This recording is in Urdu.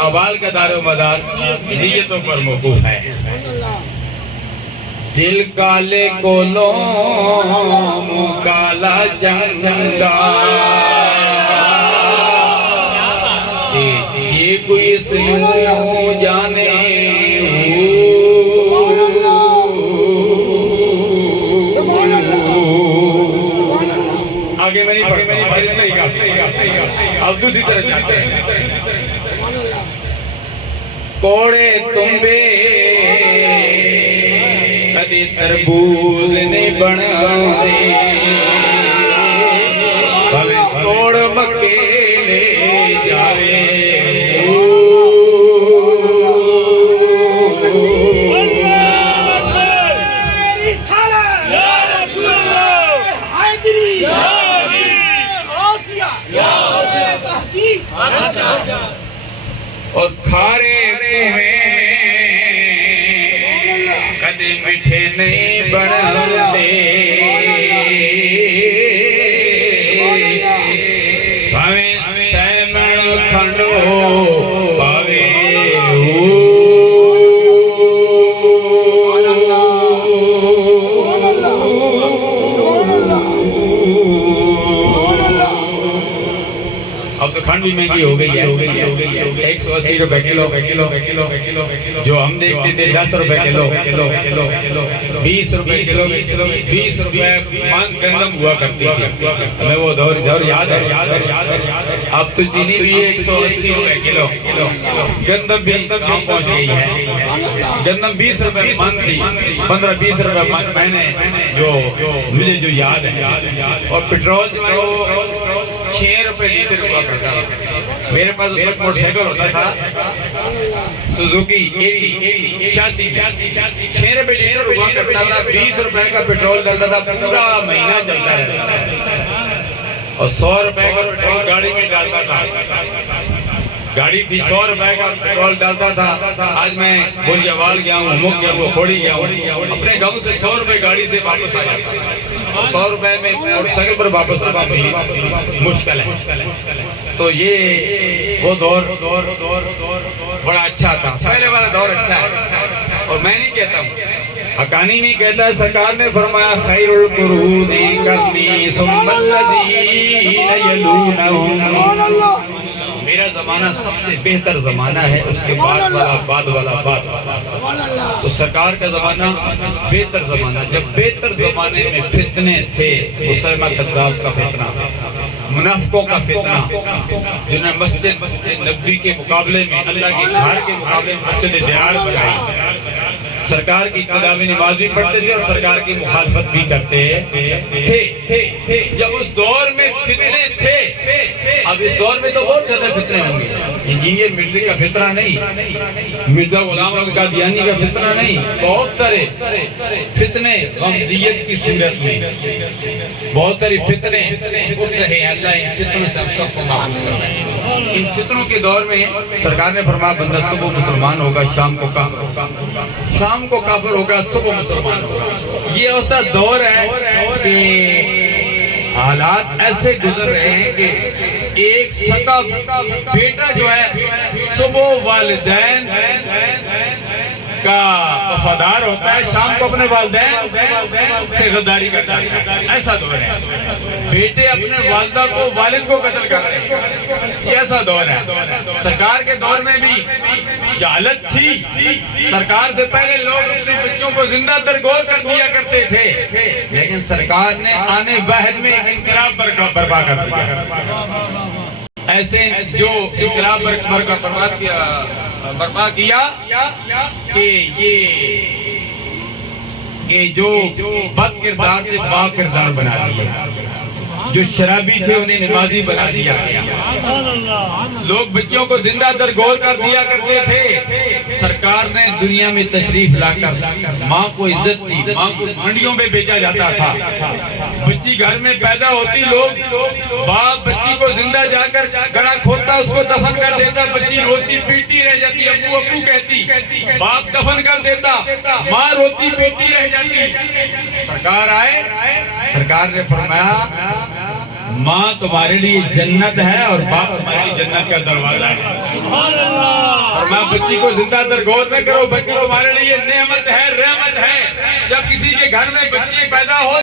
اعمال کا دار و مدار نیتوں پر موقوف ہے۔ دل کالے کو لو کالا جنگا، یہ کوئی سنو جانے آگے میں نہیں پڑھتا، اب دوسری طرح جاتے ہیں۔ کوڑے تمبے کدی تربوز نہیں بنا دے، بھلے توڑ مکیلے جاوے۔ اور کھارے کنویں کدی میٹھے نہیں بنا دے، بھاویں سیمن کھنڈو پاوے۔ اب تو کھنڈ بھی مہنگی ہو گئی ہے، 180 روپے کلو، جو ہم دیکھتے تھے 10 روپے کلو، 20 روپے کلو، 20 روپے من گندم ہوا کرتی تھی، ہمیں وہ دور یاد ہے۔ اب تو چینی بھی 180 روپے کلو، گندم بھی کہاں پہنچ گئی ہے۔ گندم 20 روپے من تھی، 15-20 روپے من مہینے، جو مجھے جو یاد ہے۔ اور پیٹرول جو ہے وہ 6 روپے لیٹر ہوا کرتا ہے۔ میرے پاس اس وقت موٹر سائیکل ہوتا تھا سوزوکی 86، 6 روپے لیٹر ہوا کرتا تھا، 20 روپے کا پیٹرول ڈالتا تھا، پورا مہینہ چلتا رہتا۔ اور 100 روپے کا پیٹرول گاڑی میں ڈالتا تھا، گاڑی تھی 100 روپے کا پیٹرول ڈالتا تھا۔ آج میں بولیاوال گیا ہوں، مک گیا ہوں، کھوڑی گیا ہوں، اپنے گاؤں سے 100 روپے گاڑی سے واپس آیا، 100 روپے میں موٹر سائیکل پر واپس آنا بھی مشکل ہے۔ تو یہ وہ دور بڑا اچھا تھا، پہلے والا دور اچھا ہے۔ اور میں نہیں کہتا ہوں، حقانی نہیں کہتا، سرکار نے فرمایا خیر القرون قرنی ثم الذین یلونہم، میرا زمانہ سب سے بہتر زمانہ ہے، اس کے بعد والا۔ تو سرکار کا زمانہ بہتر زمانہ، جب بہتر زمانے میں فتنے تھے، مسلمہ کذاب کا فتنہ، منافقوں کا فتنہ، جنہیں مسجد نبوی کے مقابلے میں، اللہ کے گھر کے مقابلے میں مسجد دیار بنائی، سرکار کی اقتداء میں نماز بھی پڑھتے تھے اور سرکار کی مخالفت بھی کرتے تھے۔ جب اس دور میں فتنے تھے، اب اس دور میں تو بہت زیادہ فتنے ہوں گے۔ انجینئر مرزا کا فتنہ نہیں، مرزا غلام احمد قادیانی کا فتنہ نہیں، بہت سارے فتنے غمدیت کی صورت میں، بہت ساری فتنے اٹھ رہے ہیں۔ اللہ ان فتنوں سے ہم سب کو محفوظ کرے۔ ان فتنوں کے دور میں سرکار نے فرمایا بندہ صبح مسلمان ہوگا، شام کو کافر ہوگا، شام کو کافر ہوگا، صبح مسلمان ہوگا۔ یہ ایسا دور ہے کہ حالات ایسے گزر رہے ہیں کہ ایک سگا بیٹا جو ہے صبح والدین کا وفادار ہوتا ہے، شام کو اپنے والدین سے غداری کرتا ہے۔ ایسا دور ہے، بیٹے اپنے والدہ کو، والد کو قتل کر رہے ہیں، یہ ایسا دور ہے۔ سرکار کے دور میں بھی جہالت تھی، سرکار سے پہلے لوگ اپنے بچوں کو زندہ درگور کر دیا کرتے تھے، لیکن سرکار نے آنے واحد میں ایک انقلاب برپا کر دیا۔ ایسے جو انقلاب برپا کیا کہ یہ جو بد کردار تھے پاک کردار بنا دیا، جو شرابی تھے انہیں نمازی بنا دیا گیا، لوگ بچوں کو زندہ درگور کر دیا کرتے تھے۔ سرکار نے دنیا میں تشریف لا کر ماں کو عزت دی، ماں کو منڈیوں میں بیچا جاتا تھا، بچی گھر میں پیدا ہوتی، لوگ باپ بچی کو زندہ جا کر گڑا کھودتا، اس کو دفن کر دیتا، بچی روتی پیٹی رہ جاتی، ابو ابو کہتی، باپ دفن کر دیتا، ماں روتی پیٹی رہ جاتی۔ سرکار آئے، سرکار نے فرمایا ماں تمہارے لیے جنت ہے اور باپ تمہارے لیے جنت کا دروازہ ہے۔ ماں بچی کو زندہ تر غور نہ کرو، بچی تمہارے لیے نعمت ہے، رحمت ہے۔ جب کسی کے گھر میں بچی پیدا ہو